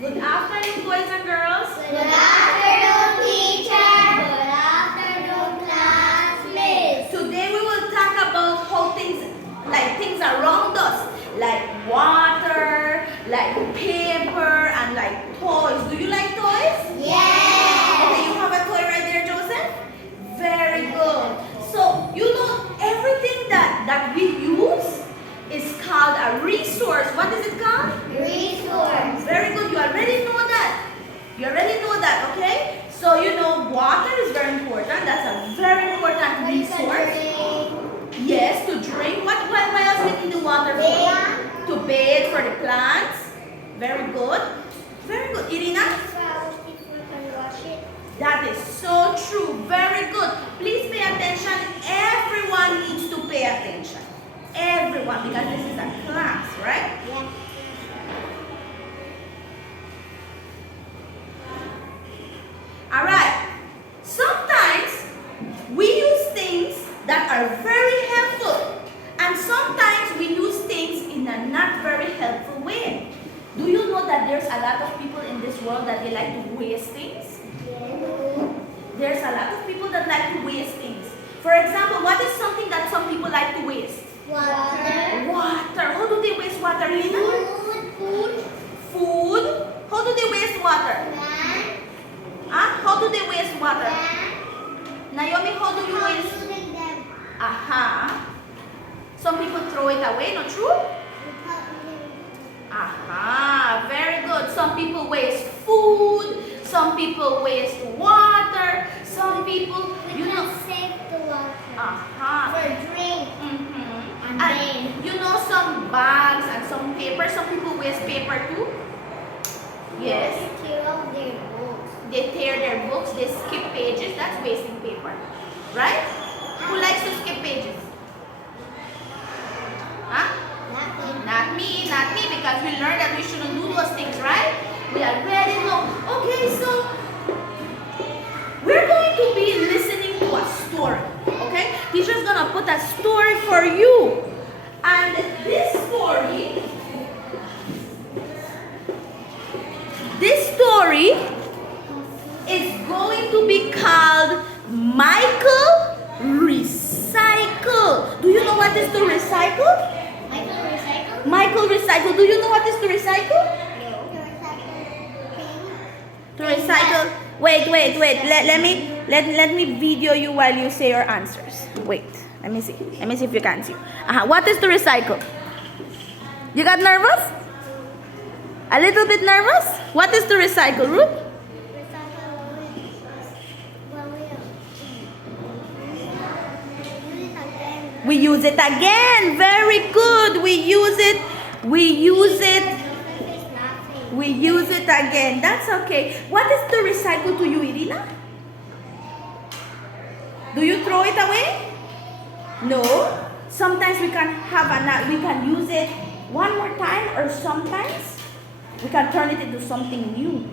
Good afternoon, boys and girls. Good afternoon, teacher. Good afternoon, classmates. Today we will talk about how things around us, like water, like paper, and like toys. Do you like toys? Yes. Okay, you have a toy right there, Joseph? Very good. So, you know, everything that we use is called a resource. What is it called? Resource. Very good. You already know that. You already know that, okay? So, you know, water is very important. That's a very important resource. Yes, to drink. What else we need the water for? To bathe for the plants. Very good. Very good. Irina? That is so true. Very good. Please pay attention. Everyone needs to pay attention. Everyone, because this is a class, right? Yeah. All right. Sometimes we use things that are very helpful, and sometimes we use things in a not very helpful way. Do you know that there's a lot of people in this world that they like to waste things? There's a lot of people that like to waste things. For example, what is something that some people like to waste? Water. Water. How do they waste water, Lina? Food. Food. How do they waste water? Plant. How do they waste water? Plant. Naomi, how do you waste? Using them. Aha. Some people throw it away, not true? Aha. Very good. Some people waste food. Some people waste water. Some people, you know. Save the water. Aha. For drink. Mm-hmm. And then. You know, some bags and some paper. Some people waste paper too. Yes. They tear off their books. They tear their books. They skip pages. That's wasting paper. Right? Who likes to skip pages? Huh? Not me, because we learned that we shouldn't do those things, right? We already know. Okay, so we're going to be listening to a story, okay? Teacher's gonna put a story for you. And this story is going to be called Michael Recycle. Do you know what is to recycle? Michael Recycle. Do you know what is to recycle? To recycle. Wait. Let me video you while you say your answers. Wait. Let me see if you can see. What is to recycle? You got nervous? A little bit nervous? What is to recycle, Ruth? We use it again. Very good. We use it again. That's okay. What is to recycle to you, Irina? Do you throw it away? No. Sometimes we can use it one more time, or sometimes we can turn it into something new.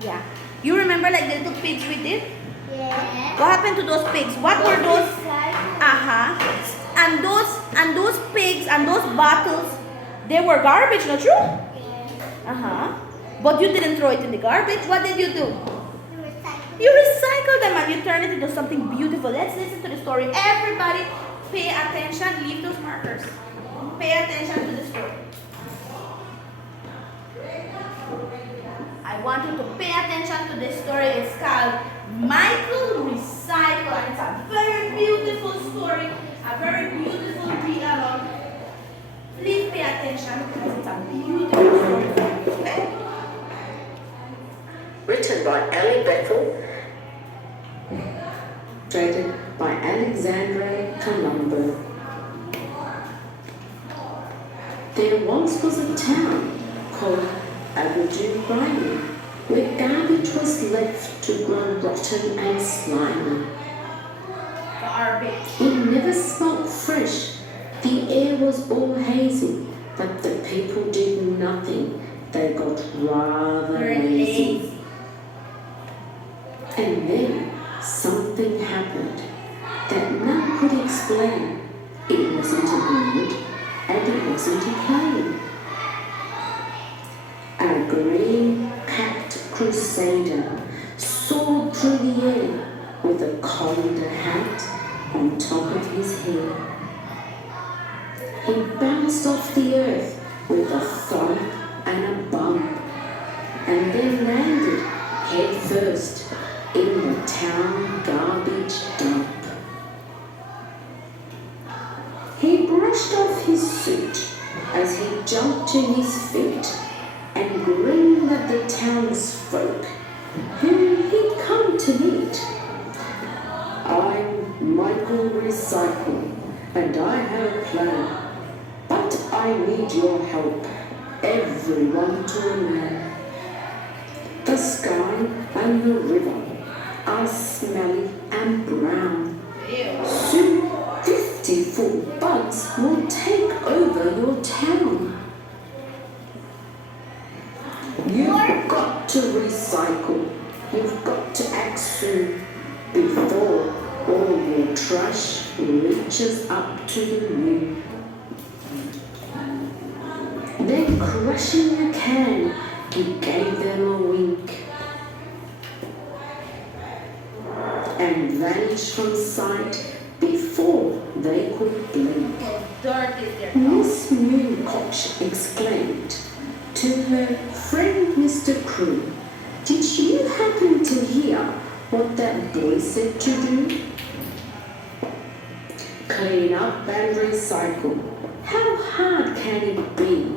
Yeah. You remember like the little pigs we did? Yeah. What happened to those pigs? What were those? And those pigs and those bottles, they were garbage, not true? But you didn't throw it in the garbage. What did you do? You recycled them and you turn it into something beautiful. Let's listen to the story. Everybody pay attention. Leave those markers. Pay attention to the story. I want you to pay attention to this story. It's called Michael Recycle, and it's a very beautiful story, a very beautiful dialogue. Please pay attention because it's a beautiful story. Okay? Written by Ellie Bethel, illustrated by Alexandre Colombo. There once was a town called Aberdeen Briny, where garbage was left to grow rotten and slimy. Garbage. It never smelt fresh, the air was all hazy, but the people did nothing. They got rather lazy. And then something happened that none could explain. It wasn't a bird and it wasn't a plane. A green crusader soared through the air with a colander hat on top of his head. He bounced off the earth with a thump and a bump, and then landed head first in the town garbage dump. He brushed off his suit as he jumped to his feet and grinned at the townsfolk whom he'd come to meet. I'm Michael Recycle, and I have a plan, but I need your help, everyone to a man. The sky and the river are smelly and brown. Soon 50 full bugs will take over your town. You've got to recycle. You've got to act soon before all your trash reaches up to the moon. Then crushing a can, he gave them a wink and vanished from sight before they could blink. Dirt is there. Miss Mooncock exclaimed to her friend Mr. Crew, "Did you happen to hear what that boy said to do? Clean up and recycle. How hard can it be?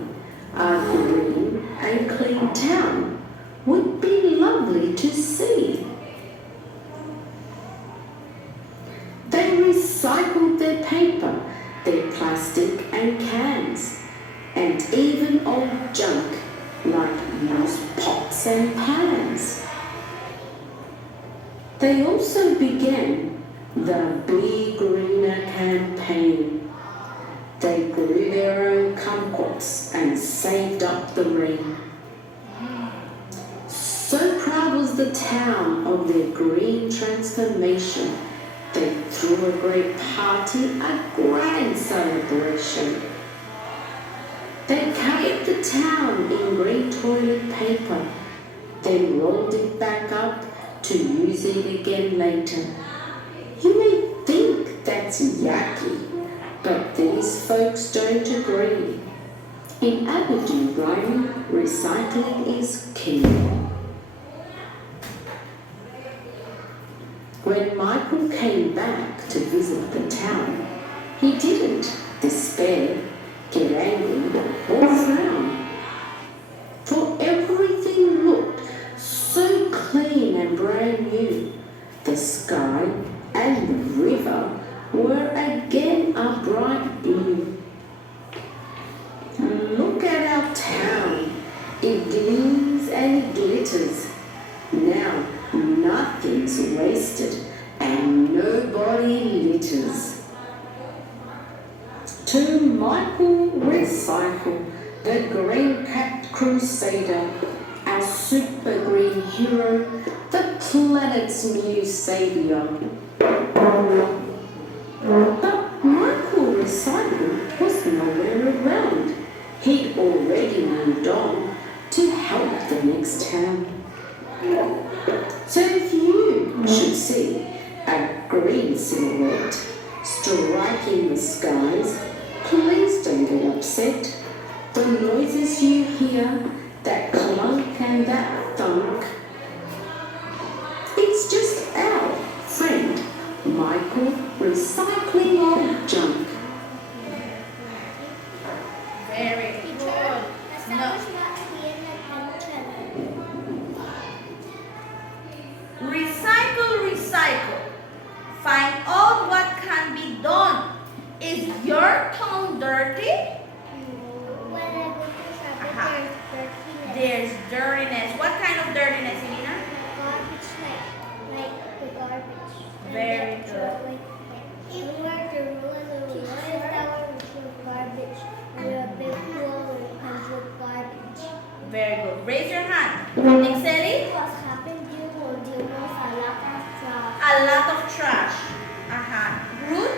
A green and clean town would be lovely to see." They recycled their paper, their plastic and cans, and even old junk like used pots and pans. They also began the Be Greener campaign. They grew their own kumquats and saved up the rain. So proud was the town of their green transformation, they threw a great party, a grand celebration. They covered the town in green toilet paper, then rolled it back up to use it again later. You may think that's yucky, but these folks don't agree. In Aberdeen, Ryan, recycling is key. When Michael came back to visit the town, he didn't despair, get angry, or frown. For everything looked so clean and brand new. The sky and the river were again a bright blue. Look at our town. It gleams and it glitters. Now nothing's wasted and nobody litters. To Michael Recycle, the green capped crusader, our super green hero, the planet's new savior. But Michael Recycle was nowhere around. He'd already moved on to help the next town. So if you should see a green silhouette striking the skies, please don't get upset. The noises you hear, that clunk and that thunk, it's just our friend Michael recycling old junk. Very good. No. Recycle, recycle. Find out what can be done. Is your tongue dirty? When I go to shopping, there's dirtiness. There's dirtiness. What kind of dirtiness, Elena? Garbage, like the garbage. Very And good. If we're the rule is our garbage. We're a big pool with a bunch of garbage. Very good. Raise your hand. Nixeli? What happened? You will deal with a lot of stuff. A lot of trash. Ruth?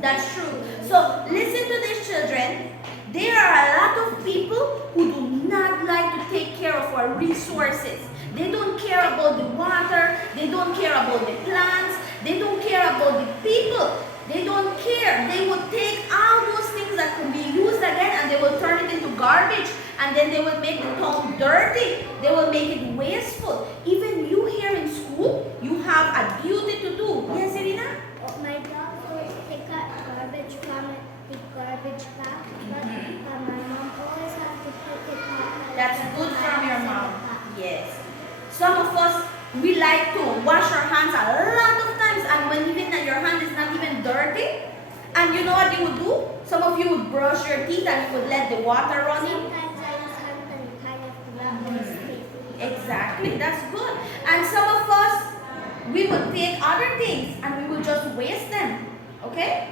That's true. So listen to these children. There are a lot of people who do not like to take care of our resources. They don't care about the water, they don't care about the plants, they don't care about the people. They don't care. They will take all those things that can be used again and they will turn it into garbage, and then they will make the town dirty. They will make it wasteful. Even you here in school, you have a duty to do. Yes, Irina? My dog always pick up garbage from the garbage bag, but my mom always has to pick it up. That's good from your mom. Yes. Some of us, we like to wash our hands a lot of times, and when even your hand is not even dirty, and you know what you would do? Some of you would brush your teeth and you would let the water run in. Sometimes I use hand sanitizer to rub my face. Exactly, that's good. And some of us, we would take other things and we would just waste them. Okay?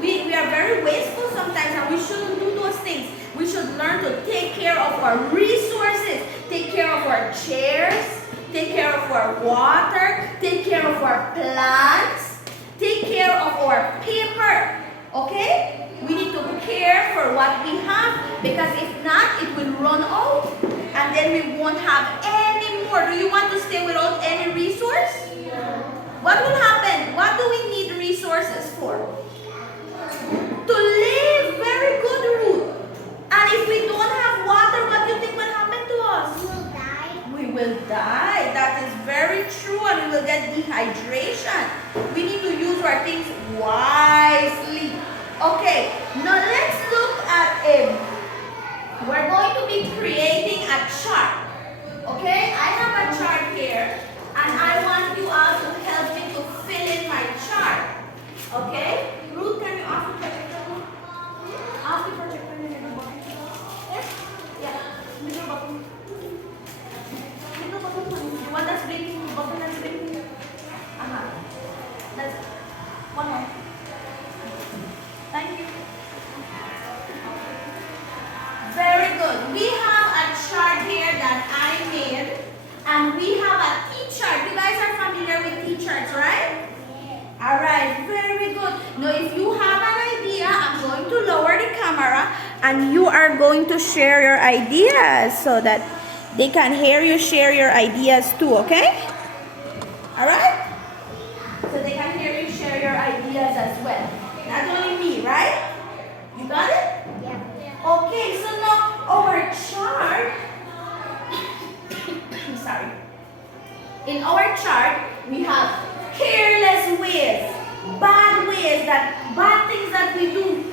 We are very wasteful sometimes, and we shouldn't do those things. We should learn to take care of our resources, take care of our chairs, take care of our water, take care of our plants, take care of our paper. Okay? We need to care for what we have, because if not, it will run out and then we won't have any more. Do you want to stay without any resource? What will happen? What do we need resources for? To live. Very good, Ruth. And if we don't have water, what do you think will happen to us? You'll die. We will die. That is very true, and we will get dehydration. We need to use our things wisely. Okay, now let's look at we're going to be creating a chart. Okay, I have a chart here, and I want you all to help me to fill in my chart. Okay, Ruth, can you off the projector? Off the projector. Yeah, middle button. Middle button, honey. The one that's blinking, the button that's blinking. That's one more. Thank you. Very good. We have a chart here that I made, and we have a T-chart. You guys are familiar with T-charts, right? All right, very good. Now, if you have an idea, I'm going to lower the camera, and you are going to share your ideas so that they can hear you share your ideas too, okay? All right? So they can hear you share your ideas as well. Not only me, right? You got it? Yeah. Okay, so now our chart, sorry. In our chart, we have careless ways, bad things that we do,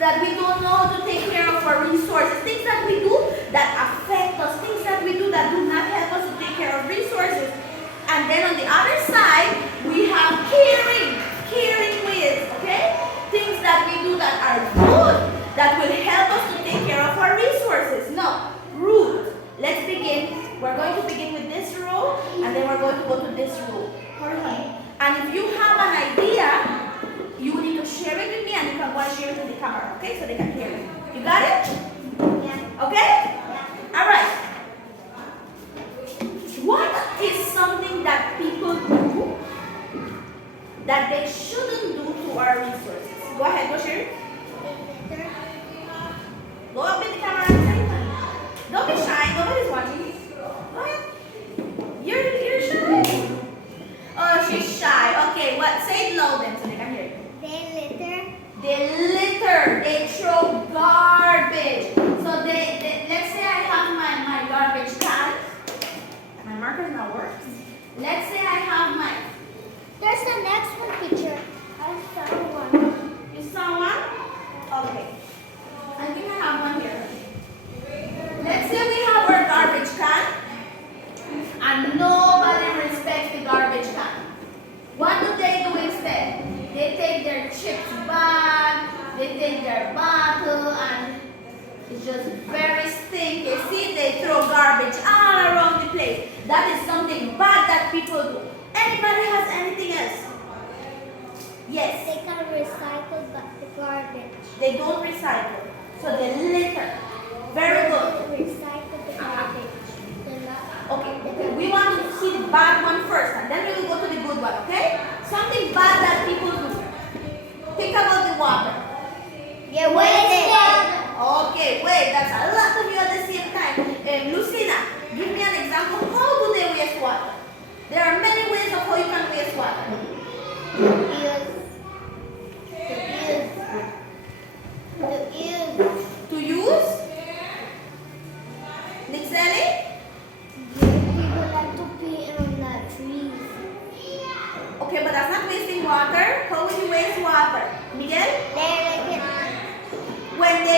that we don't know how to take care of our resources, things that we do that affect us, things that we do that do not help us to take care of resources. And then on the other side, we have caring ways, okay? Things that we do that are good, that will help us to take care of our resources. Now, Ruth, let's begin. We're going to begin with this row, and then we're going to go to this row. Hurry, honey. And if you have an idea, you need to share it with me, and you can go and share it with the camera, okay? So they can hear you. You got it? Yeah. Okay? Yeah. All right. What is something that people do that they shouldn't do to our resources? Go ahead, go share it. Go up in the camera and say it. Don't be shy. Nobody's watching. Go ahead. You're shy. Oh, she's shy. Okay, what? Say it loud then so they can hear you. They litter. They litter. They throw garbage. So let's say I have my garbage can. My marker's not working. Let's say I have my. There's the next one picture. I saw one. You saw one? Okay. I think I have one here. Let's say we have our garbage can, and nobody respects the garbage can. What do they do instead? They take their chips bag, they take their bottle, and it's just very stinky. See, they throw garbage all around the place. That is something bad that people do. Anybody has anything else? Yes. They can recycle the garbage. They don't recycle. So they litter. Very good. They recycle the garbage. They're not. Okay, we want to see the bad one first, and then we will go to the good one, okay? Something bad that people do. Think about the water. Get wasted. Okay, wait, that's a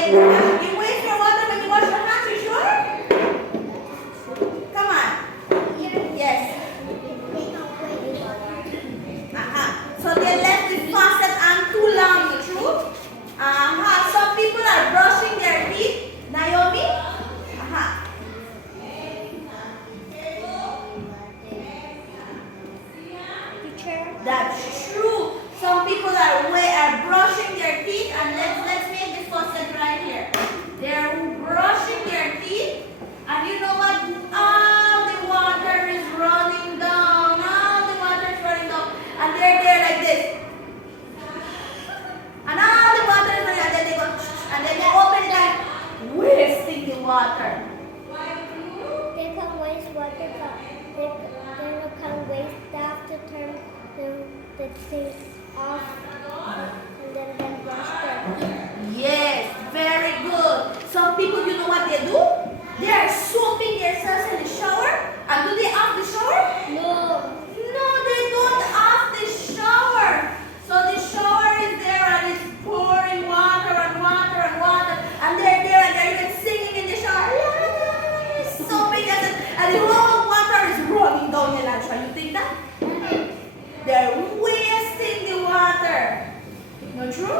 You waste your water when you wash your hands, you sure? Come on. Yes. So they left the faucet on too long, true? Some people are brushing their teeth. Naomi? Teacher. That's true. Some people are brushing their teeth, and let's make the faucet right here. They're brushing their teeth, and you know what? All the water is running down. All the water is running down, and they're there like this. And all the water is running, and then they go, and then they open it up, wasting the water. They can waste water, but they can waste that to turn the thing off and then brush their teeth. Yes, very good. Some people, you know what they do? They are soaping themselves in the shower. And do they off the shower? No. No, they don't off the shower. So the shower is there and it's pouring water and water and water. And they're there and they're even singing in the shower. Soaping themselves. And the whole water is running down the ladder. You think that? They're wasting the water. Not true?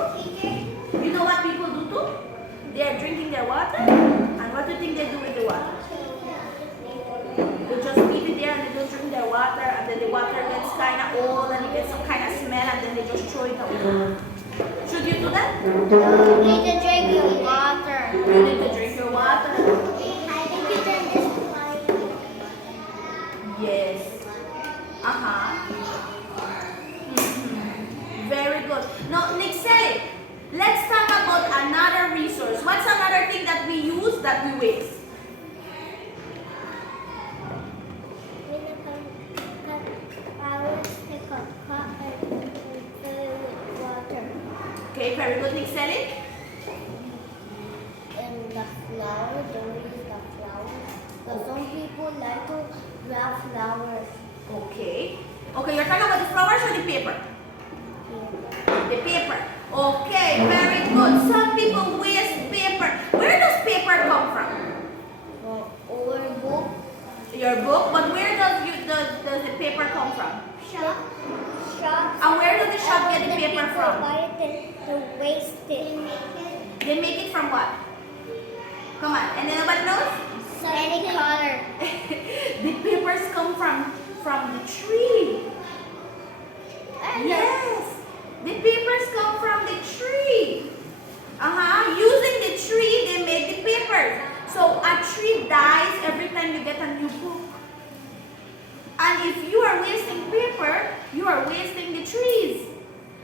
You know what people do too? They are drinking their water, and what do you think they do with the water? They just leave it there and they don't drink their water, and then the water gets kind of old and it gets some kind of smell, and then they just throw it away. Should you do that? You need to drink your water. You need to drink your water. Yes. Very good. Now, Nixie, let's talk about another resource. What's another thing that we use that we waste? Okay, very good, Nixie. And the flower, don't use the flower. Because some people like to grab flowers. Okay. Okay, you're talking about the flowers or the paper? The paper. Okay, very good. Some people waste paper. Where does paper come from? Or book. Your book, but where does the paper come from? Shop. And where does the shop get the paper from? Buy it and waste it. They make it from what? Come on, and nobody knows? Any color. The papers come from the tree. Yes, the papers come from the tree. Using the tree, they make the papers. So a tree dies every time you get a new book. And if you are wasting paper, you are wasting the trees.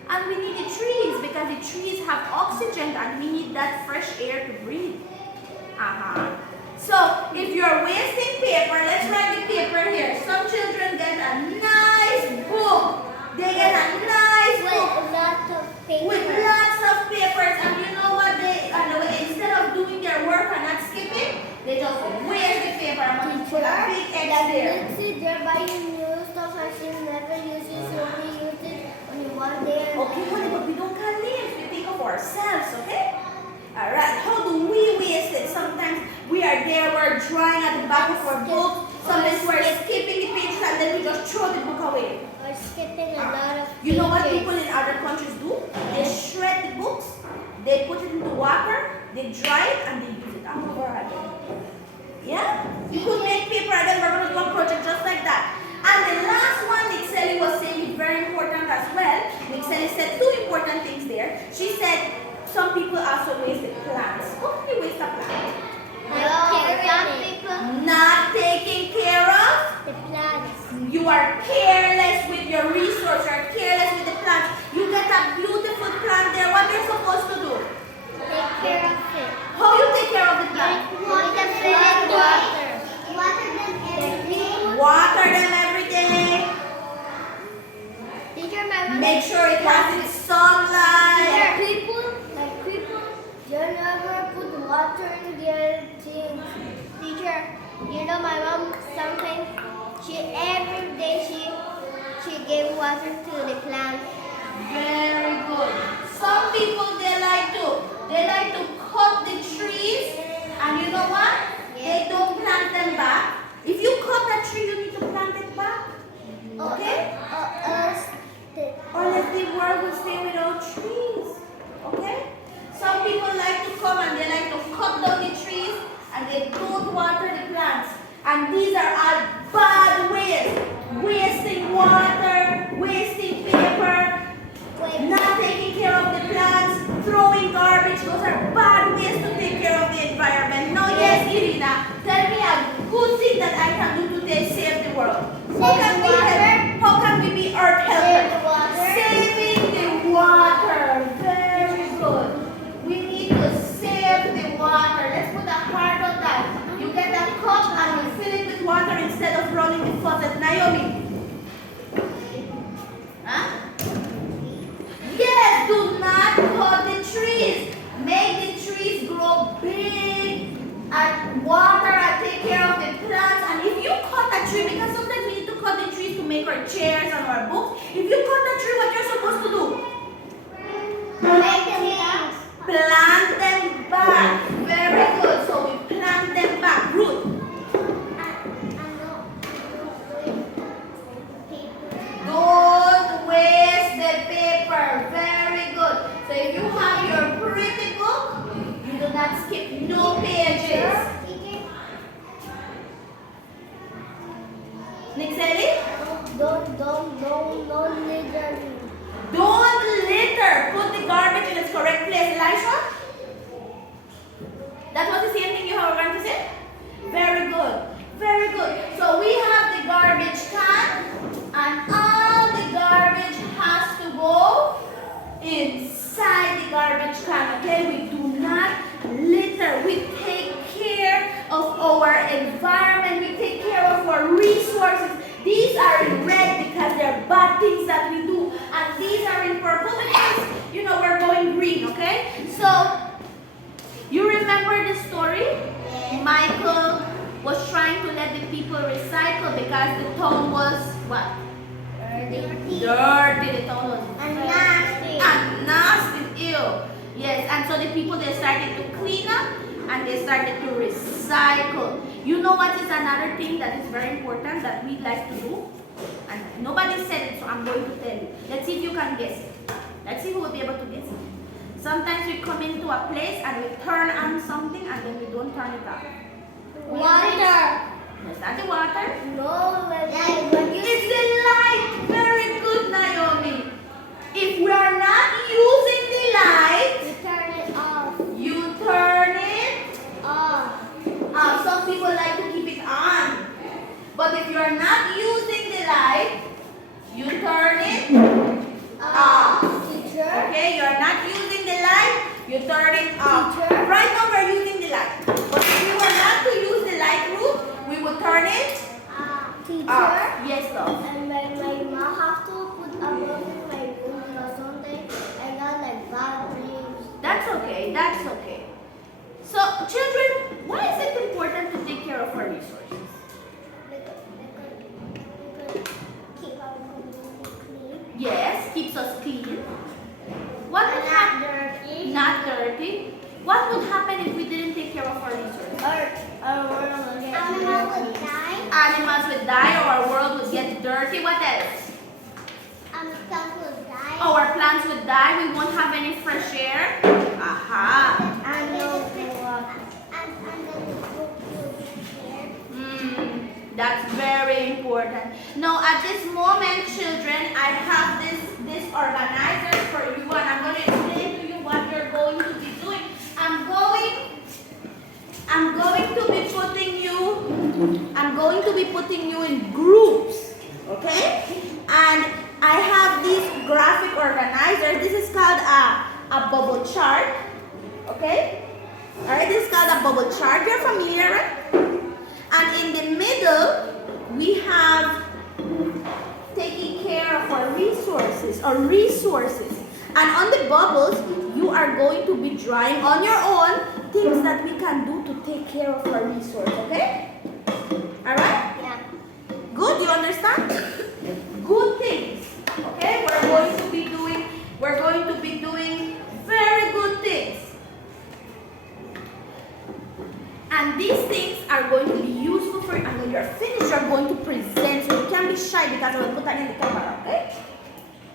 And we need the trees because the trees have oxygen and we need that fresh air to breathe. So if you're wasting paper, let's write the paper here. Some children get a nice book. They get a nice book with lots of papers, and you know what? Instead of doing their work and not skipping, they just waste the paper. I'm going to put a big X there. They're buying new stuff and she never uses it, only use it only one day. Okay, honey, but we don't call names. We think of ourselves, okay? All right. How do we waste it? Sometimes we are there, we're drawing at the back of our book. Sometimes we're skipping the pages and then we just throw the book away. Or skipping a lot of You know what pages. people in other countries do? They shred the books, they put it into water, they dry it, and they use it all over again. Yeah? You could make paper again. We're going to do a project just like that. And the last one, Nixeli was saying is very important as well. Nixeli said two important things there. She said some people also waste the plants. How can you waste a plant? Not taking care of the plants. You are careless with your resource. You are careless with the plants. You get a beautiful plant there. What you're supposed to do? Take care of it. How you take care of the plant? Water them every day. Water them every day. Teacher, my mom. Make sure it has its sunlight. People, they never put water in their things. Teacher, you know my mom sometimes every day she gave water to the plant. Very good. Some people they like to cut the and they don't water the plants. And these are all bad ways. Wasting water, wasting paper, not taking care of the plants, throwing garbage. Those are bad ways to take care of the environment. Now, yes, Irina, tell me a good thing that I can do today to save the world. How can we be earth helpers? Saving the water. Very good. We need to save the water. Let's put a heart on that. You get a cup and you fill it with water instead of running the faucet. Naomi. Huh? Yes, do not cut the trees. Make the trees grow big and water and take care of the plants. And if you cut a tree, because sometimes we need to cut the trees to make our chairs and our books. If you cut a tree, what you're supposed to do? Make them young. Plant them back. Very good. So we plant them back. Root. Don't waste the paper. Very good. So if you have your pretty book, you do not skip no pages. Nixeli? Don't litter. Don't litter. Put the garbage in its correct place. Elisha? That was the same thing you were going to say? Very good. Very good. So we have the garbage can, and all the garbage has to go inside the garbage can. Okay? We do not litter. We take care of our environment. We take care of our resources. These are in red because they're bad things that we do. And these are in purple because, you know, we're going green, okay? So, you remember the story? Michael was trying to let the people recycle because the town was what? Dirty. The town was Nasty. and nasty. Ew. Yes, and so the people, they started to clean up and they started to recycle. You know what is another thing that is very important that we like to do? And nobody said it, so I'm going to tell you. Let's see if you can guess it. Let's see who will be able to guess it. Sometimes we come into a place and we turn on something and then we don't turn it off. Water. Is that the water? No, It's the light. Very good, Naomi. If we are not using the light, you turn it off. you turn it Off. Some people like to keep it on. But if you are not using the light, you turn it off. Teacher. Okay, you are not using the light, you turn it off. Teacher. Right now we're using the light. But if we were not to use the light route, we would turn it Teacher. off. Yes, love. And when my mom have to put a book in my room or something, I got like bad dreams. That's okay, that's okay. So, children, why is it important to take care of our resources? Because keep our community clean. Yes, keeps us clean. What would happen? Dirty. Not dirty. What would happen if we didn't take care of our resources? Our world will get dirty. Animals would die, or our world would get dirty. What else? Plants will die. Our plants would die. We won't have any fresh air. Aha. And no water. And then the book will be here. That's very important. Now, at this moment, children, I have this organizer for you, and I'm going to explain to you what you're going to be doing. I'm going to be putting you in groups, okay? And I have this graphic organizer. This is called a bubble chart, okay? All right, this is called a bubble chart. You're familiar, right? And in the middle, we have taking care of our resources. And on the bubbles, you are going to be drawing on your own things that we can do to take care of our resource, okay? All right? Yeah. Good, you understand? Good things, okay? We're going to be doing very good things. And these things are going to be useful for you. And when you're finished, you're going to present. So you can't be shy because I will put that in the camera, okay?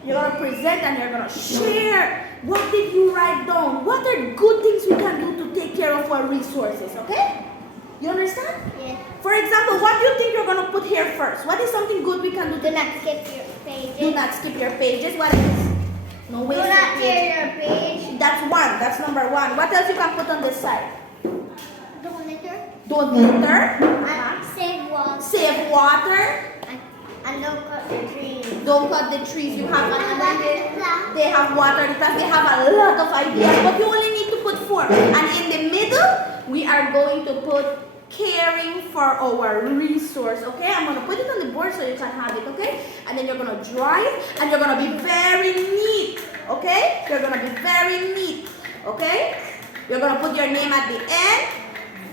You're going to present and you're going to share. What did you write down? What are good things we can do to take care of our resources, okay? You understand? Yes. For example, what do you think you're going to put here first? What is something good we can do? Do not skip your pages. Do not skip your pages. What is? No Do waste not your tear page. your page. That's one. That's number one. What else you can put on this side? Don't litter. Don't litter. And save water. Save water. And don't cut the trees. Don't cut the trees. You have And water the plant. they have water the plants. They have a lot of ideas, but you only need to put four. And in the middle, we are going to put caring for our resource. Okay, I'm going to put it on the board so you can have it. Okay, and then you're going to draw it, and you're going to be very neat. Okay, you're going to be very neat. Okay, you're going to put your name at the end.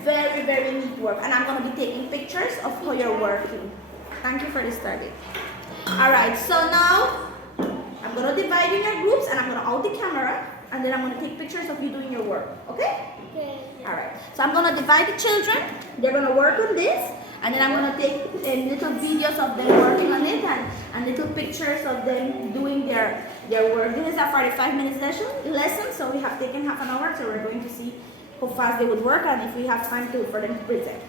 Very, very neat work. And I'm going to be taking pictures of how you're working. Thank you for the study. All right, so now I'm going to divide in your groups, and I'm going to out the camera, and then I'm going to take pictures of you doing your work. Okay? Okay. All right. So I'm going to divide the children. They're going to work on this, and then I'm going to take little videos of them working on it, and little pictures of them doing their work. This is a 45-minute lesson, so we have taken half an hour, so we're going to see how fast they would work and if we have time for them to present.